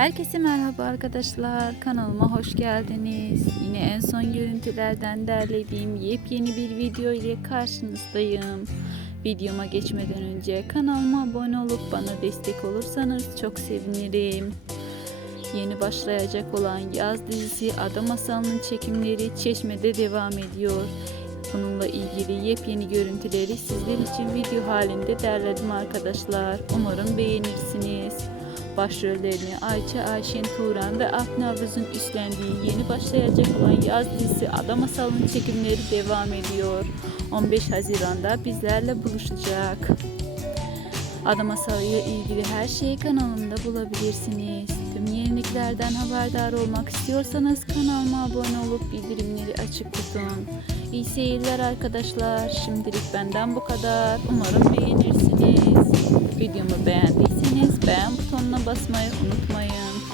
Herkese merhaba arkadaşlar. Kanalıma hoş geldiniz. Yine en son görüntülerden derlediğim yepyeni bir video ile karşınızdayım. Videoma geçmeden önce kanalıma abone olup bana destek olursanız çok sevinirim. Yeni başlayacak olan yaz dizisi Ada Masalı'nın çekimleri Çeşme'de devam ediyor. Bununla ilgili yepyeni görüntüleri sizler için video halinde derledim arkadaşlar. Umarım beğenirsiniz. Başrollerini Ayça Ayşen Turan ve Alp Navruz'un üstlendiği yeni başlayacak olan yaz dizisi Ada Masalı'nın çekimleri devam ediyor. 15 Haziran'da bizlerle buluşacak. Ada Masalı'ya ilgili her şeyi kanalımda bulabilirsiniz. Tüm yeniliklerden haberdar olmak istiyorsanız kanalıma abone olup bildirimleri açık tutun. İyi seyirler arkadaşlar. Şimdilik benden bu kadar. Umarım beğenirsiniz. Videomu beğendiyseniz beğen butonuna basmayı unutmayın.